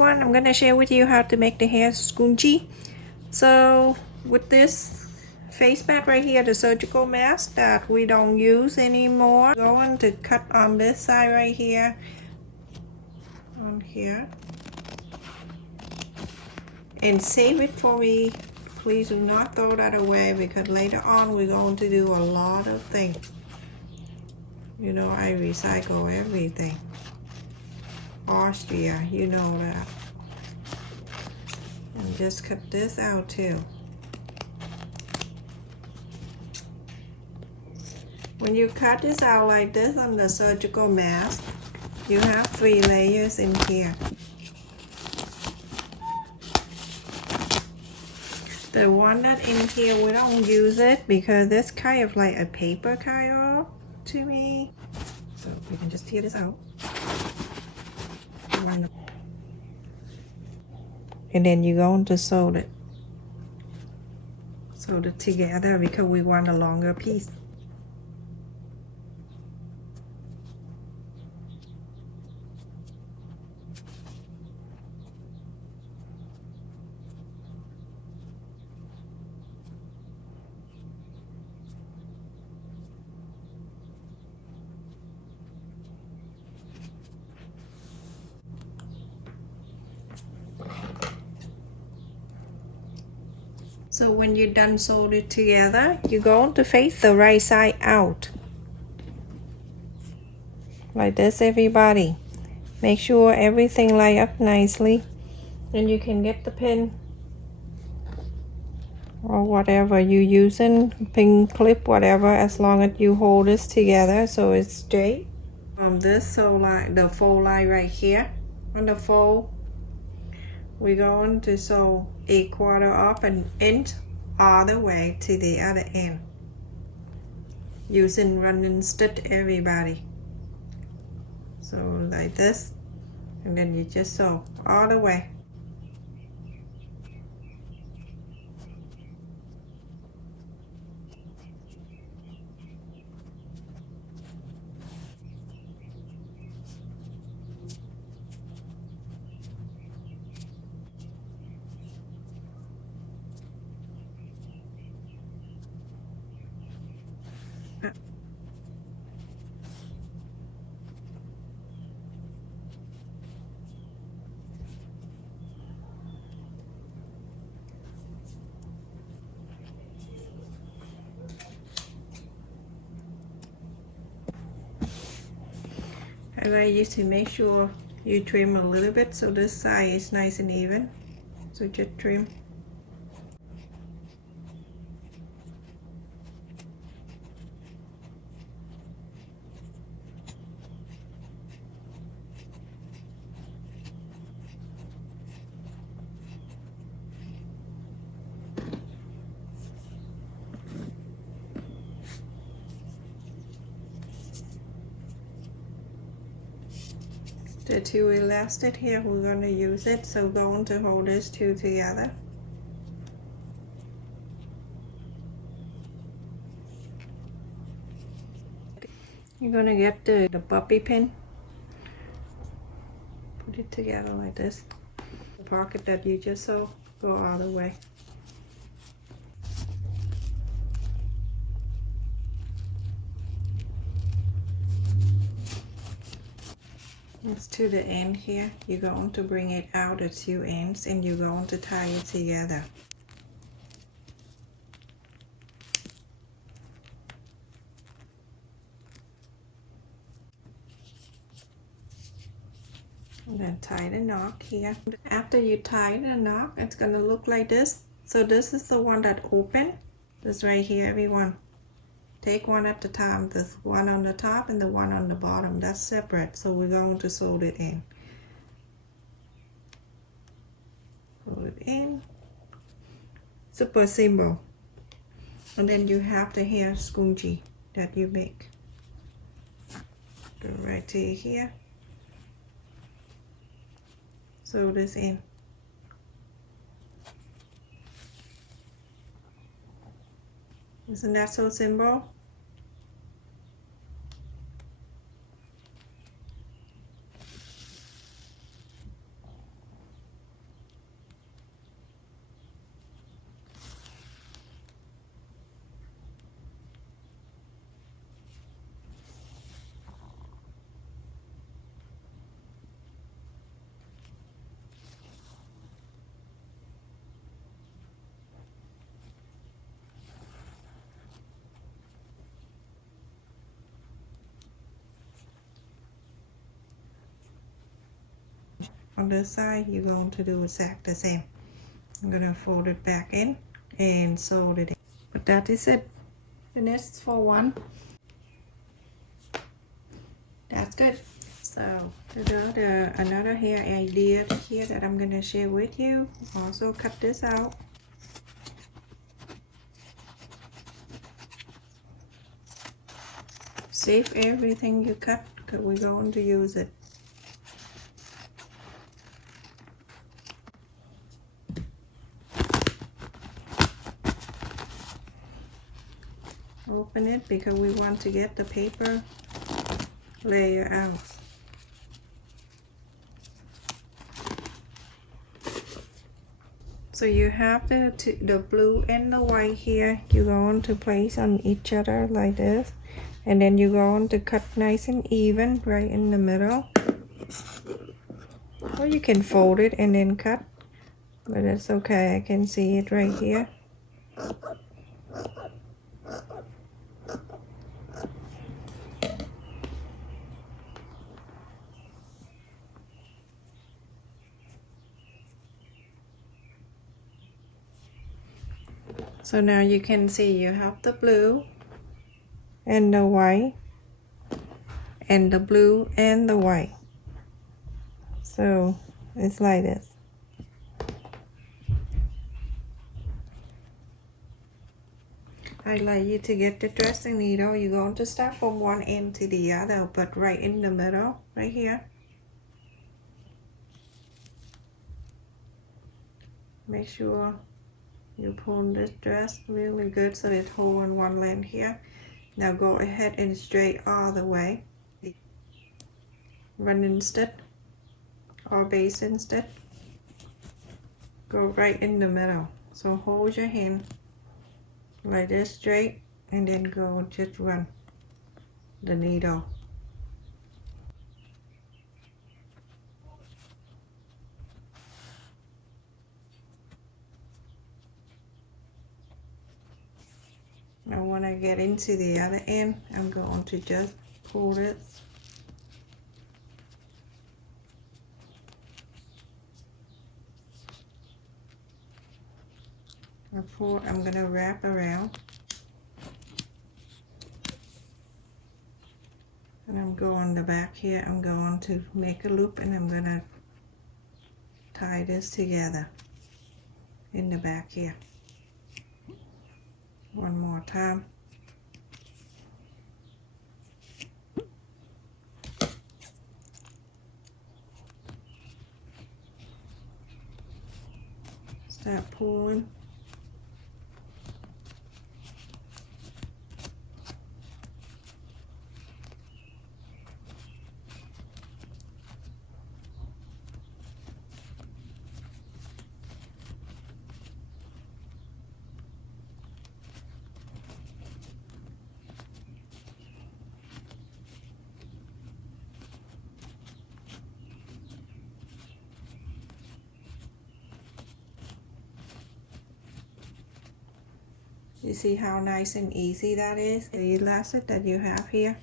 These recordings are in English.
everyone, I'm gonna share with you how to make the hair scrunchie. So with this face mask right here, the surgical mask that we don't use anymore, I'm going to cut on this side right here, on here, and save it for me. Please do not throw that away because later on we're going to do a lot of things. You know, I recycle everything. Austria, you know that. And just cut this out too. When you cut this out like this on the surgical mask, you have 3 layers in here. The one that in here, we don't use it because it's kind of like a paper kind of to me. So we can just tear this out. And then you're going to sew it together because we want a longer piece. So when you're done sewed it together, you're going to face the right side out. Like this, everybody. Make sure everything line up nicely. And you can get the pin or whatever you're using, pin clip, whatever, as long as you hold this together so it's straight. From this sew line, the fold line right here, on the fold, we're going to sew 1/4 up and inch all the way to the other end using running stitch, everybody. So like this, and then you just sew all the way. And I used to make sure you trim a little bit so this side is nice and even. So just trim. The 2 elastic here, we're going to use it, so we're going to hold these 2 together. You're going to get the bobby pin, put it together like this. The pocket that you just sew, go all the way. It's to the end here. You're going to bring it out at 2 ends and you're going to tie it together. And then tie the knot here. After you tie the knot, it's going to look like this. So this is the one that open. This right here, everyone. Take one at a time. This one on the top and the one on the bottom. That's separate. So we're going to sew it in. Sew it in. Super simple. And then you have the hair scrunchie that you make. Go right to here. Sew this in. Isn't that so simple? on this side, you're going to do exactly the same. I'm gonna fold it back in and sew it in. But that is it. Finished for one. That's good. So another hair idea here that I'm gonna share with you. Also cut this out. Save everything you cut because we're going to use it. Open it because we want to get the paper layer out. So you have the blue and the white here. You're going to place on each other like this. And then you're going to cut nice and even right in the middle. Or you can fold it and then cut. But it's okay, I can see it right here. So now you can see you have the blue and the white and the blue and the white. So it's like this. I'd like you to get the dressing needle. You're going to start from one end to the other, but right in the middle, right here. Make sure you pull this dress really good so it's whole in one length here. Now go ahead and straight all the way. Running stitch or basin stitch. Go right in the middle. So hold your hand like this straight and then go just run the needle. Now when I get into the other end, I'm going to just pull this. I'm going to wrap around. And I'm going the back here, I'm going to make a loop and I'm going to tie this together in the back here. One more time. Start pulling. You see how nice and easy that is? The elastic that you have here.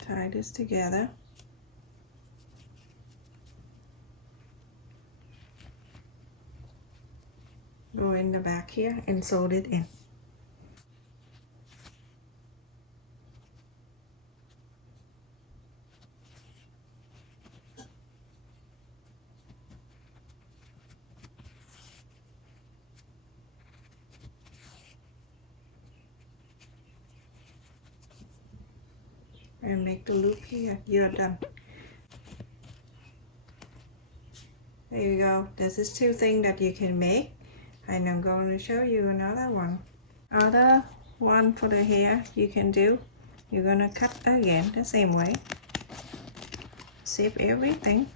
Tie this together. Go in the back here and sew it in. And make the loop here. You're done. There you go. This is two things that you can make, and I'm going to show you another one. Other one for the hair you can do. You're gonna cut again the same way. Save everything.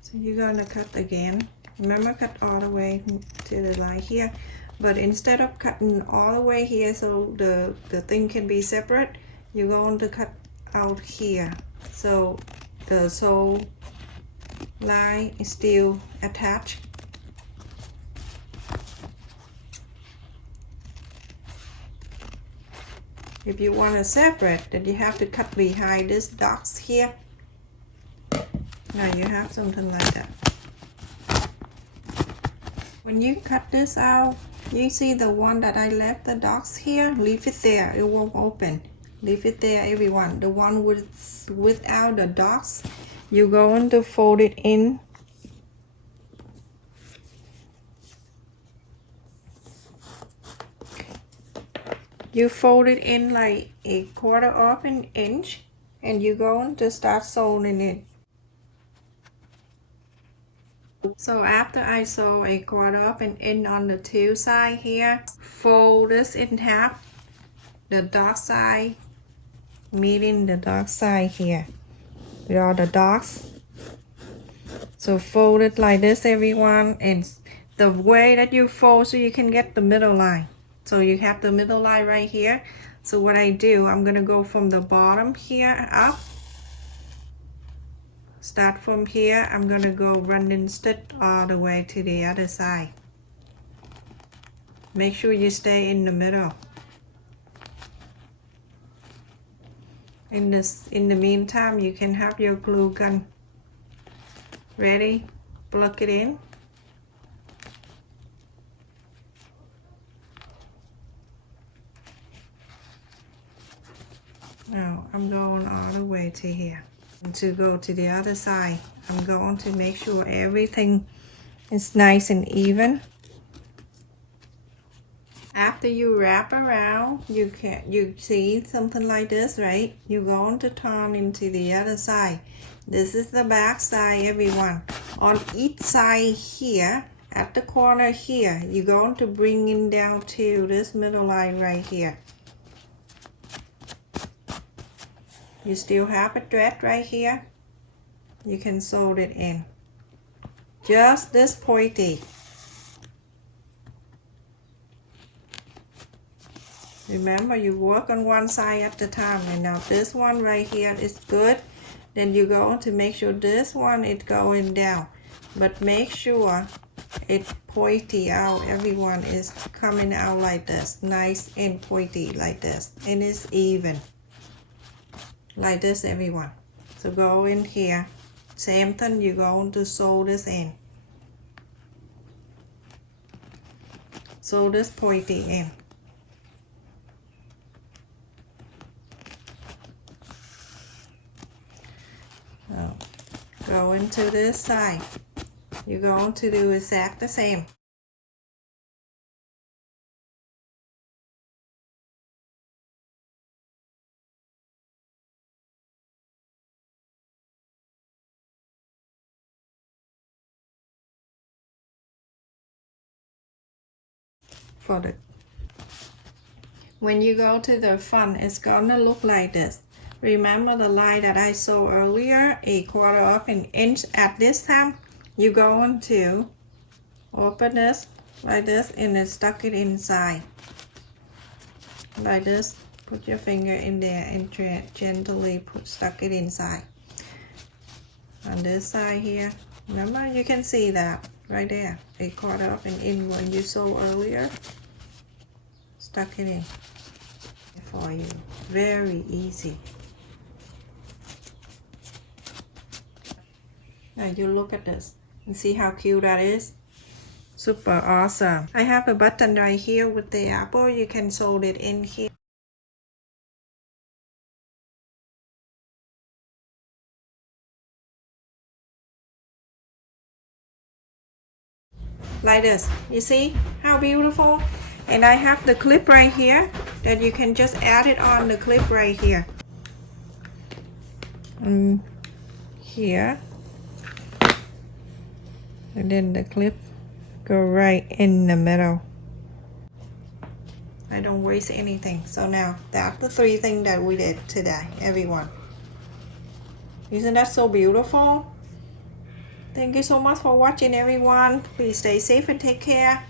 So you're gonna cut again. Remember, cut all the way to the line here. But instead of cutting all the way here so the thing can be separate, you're going to cut out here so the sew line is still attached If you want to separate, then you have to cut behind this dots here. Now you have something like that. When you cut this out, you see the one that I left the dots here, leave it there, it won't open. Leave it there, everyone. The one without the dots, you're going to fold it in. You fold it in like a 1/4 of an inch, and you're going to start sewing it. So after I sew a 1/4 of an inch on the two side here, fold this in half. The dark side meeting the dark side here with all the dots. So fold it like this, everyone, and the way that you fold so you can get the middle line. So you have the middle line right here. So what I do, I'm gonna go from the bottom here up. Start from here, I'm gonna go running stitch all the way to the other side. Make sure you stay in the middle. In the meantime, you can have your glue gun ready. Plug it in. Now I'm going all the way to here. And to go to the other side, I'm going to make sure everything is nice and even. After you wrap around, you see something like this, right? You're going to turn into the other side. This is the back side, everyone. On each side here, at the corner here, you're going to bring it down to this middle line right here. You still have a thread right here. You can sew it in. Just this pointy. Remember, you work on one side at a time. And now this one right here is good. Then you're going to make sure this one is going down. But make sure it's pointy out. Everyone is coming out like this. Nice and pointy like this. And it's even. Like this, everyone. So go in here. Same thing, you're going to sew this in. Sew this pointy in. So, go into this side. You're going to do exactly the same. For the when you go to the front, it's gonna look like this. Remember the line that I sewed earlier, a 1/4 of an inch. At this time, you're going to open this like this and then stuck it inside like this. Put your finger in there and gently stuck it inside. On this side here, remember, you can see that right there, a 1/4 of an inch when you sewed earlier. Stuck it in for you. Very easy. Now you look at this and see how cute that is. Super awesome. I have a button right here with the apple. You can sew it in here. Like this. You see how beautiful? And I have the clip right here that you can just add it on the clip right here. Here. And then the clip go right in the middle. I don't waste anything. So now that's the 3 things that we did today, everyone. Isn't that so beautiful? Thank you so much for watching, everyone. Please stay safe and take care.